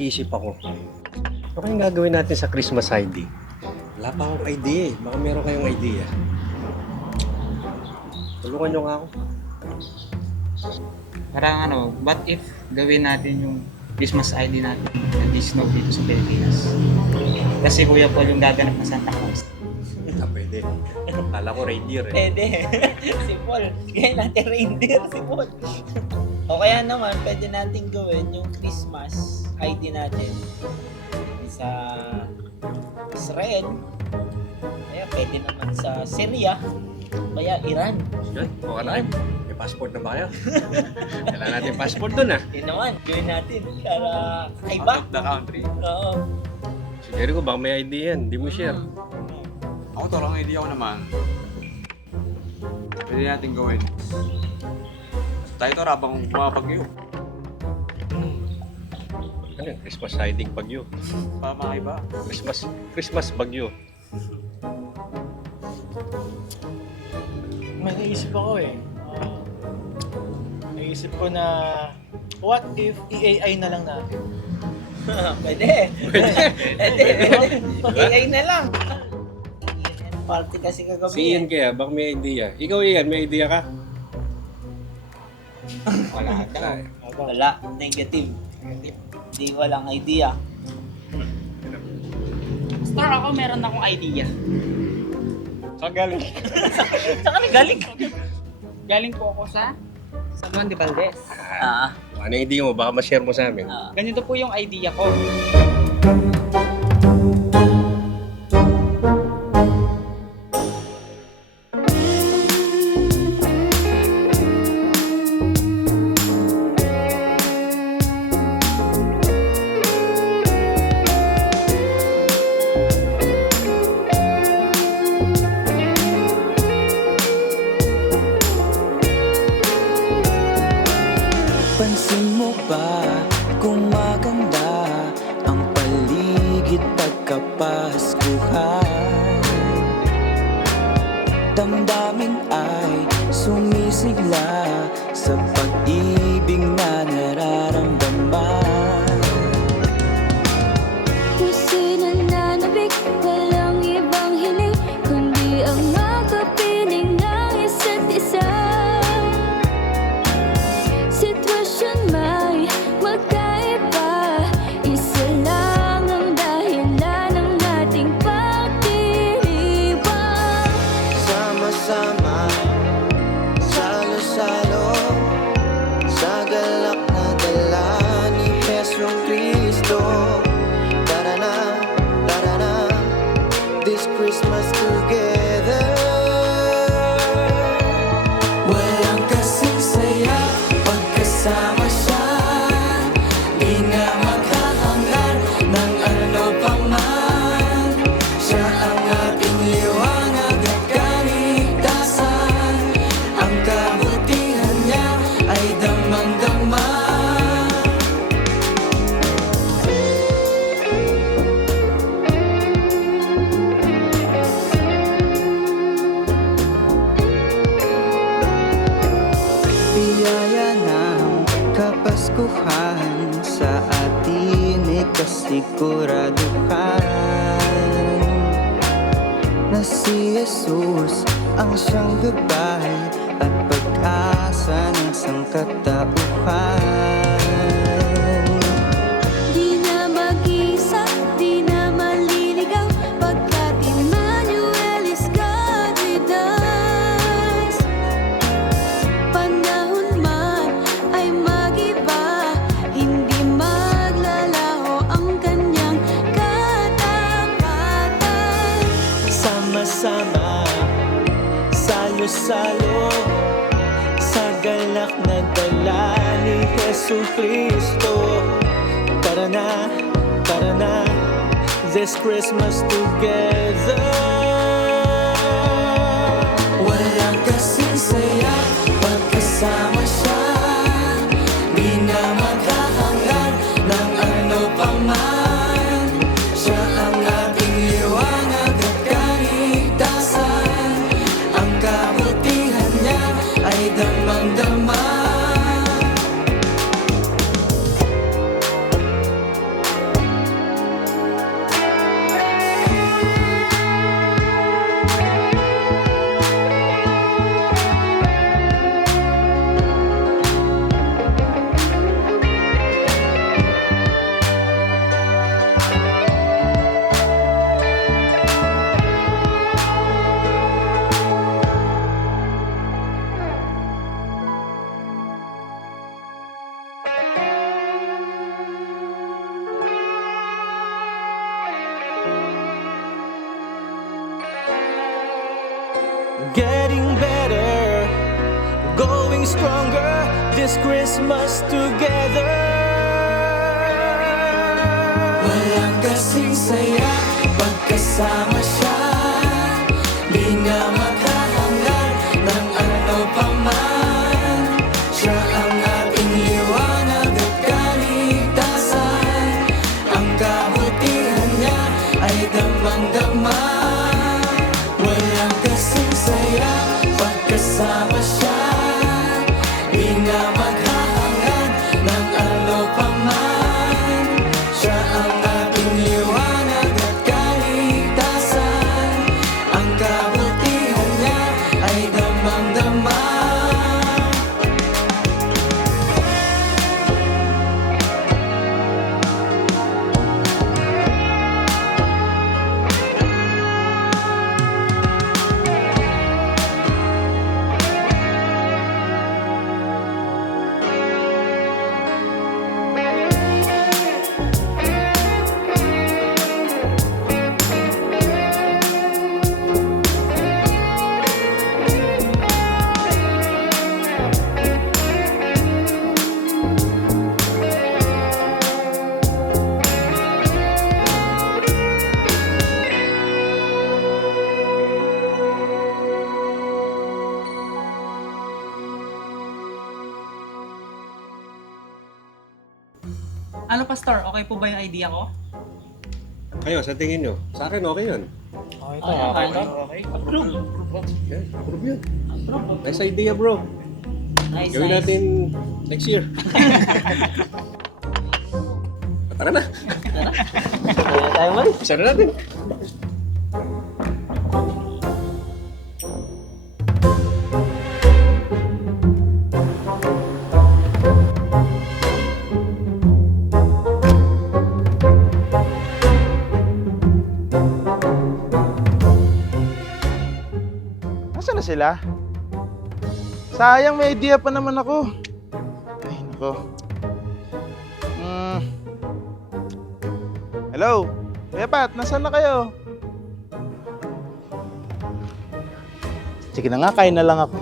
nag-iisip ako. Ano kayong gagawin natin sa Christmas ID? Wala pa akong idea eh. Baka meron kayong idea. Tulungan nyo nga ako. Parang what if gawin natin yung Christmas ID natin na Disney dito sa Pilipinas? Kasi Kuya Paul yung gaganap na Santa Claus. Pwede. Kala ko reindeer eh. Pwede. Si Paul. Gaya natin reindeer si Paul. O kaya naman, pwede natin gawin yung Christmas ID natin sa Israel. Kaya pwede naman sa Syria. Kaya Iran. Yun, okay na kayo. May passport na ba kayo? Kailangan natin passport dun ah. Yun naman, gawin natin para kakaiba. Out of the country. Oo. Si Jericho, baka may idea yan. Hindi mo share. Ako to, ang idea ko naman. Pwede natin gawin. Tayo to, rabang bumabagyo. Ano yun? Christmas ID Bagyo. Para makaiba. Christmas Bagyo. May naisip ako eh. Naisip ko na what if i-AI na lang natin? Pwede. Pwede. AI na lang. Party kasi kagabi. Si Ian kaya, baka may idea. Ikaw Ian, may idea ka? Wala daw. Wala. Negative. Hindi walang idea. Star ako, meron akong idea. Saan galing? Saan ka galing? Galing po ako sa Juan de Valdez. Ano yung idea mo? Baka ma-share mo sa amin. Ganito po yung idea ko. Pansin mo ba kung maganda ang paligid pagkapaskuhan? Damdamin ay sumisigla sa pag-ibig na nararamdaman. Puso'y nananabik, walang ibang hiling kundi ang makapiling ng isa't isa. Sitwasyon may magkaiba, isa lang ang dahilan ng ating pagdiriwang. Sama-sama, salo-salo, sa galak na dala ni Jesong Cristo. Tara na, this Christmas together. Walang kasing saya pagkasama siya. Di na maghahangan ng ano pa man. Siya ang ating liwanag at kaligtasan. Ang kabutihan niya ay damang-dama. Biyaya ng kapaskuhan sa atin ay kasiguraduhan na si Jesus ang siyang gabay at pag-asa ng sangkatauhan. Di na mag-isa, di na maliligaw, pagkat Emmanuel is God with us. Panahon man ay mag-iba, hindi maglalaho ang kanyang katapatan. Sama-sama, salo-salo, sa galak na dala ni Jesong Cristo. Tara na, this Christmas together. Walang kasing saya pagkasama siya. Di na maghahangan ng ano pa man. Siya ang ating liwanag at kaligtasan. Ang kabutihan niya ay damang-dama. getting better, going stronger this Christmas together. Walang kasing saya pagkasama siya, di nga maghahangad ng ano pa man. Siya ang ating liwanag at kaligtasan, ang kabutihan niya ay damang-dama. Walang kasing saya pagkasama siya, di nga maghahangad ng ano pa man. Siya ang ating liwanag at kaligtasan, ang kabutihan niya ay damang-dama. Ano, Pastor? Okay po ba yung idea ko? Kayo, sa tingin nyo, sa akin okay yun. Okay. Yeah, approve yun. Nice idea, bro. Nice, Gawin nice. natin next year. Tara na. Kaya tayo mali. Isa na natin. Nasaan na sila? Sayang, may idea pa naman ako. Ay, nako. Hello? Kuya Pat, nasaan na kayo? Sige na nga, kain na lang ako.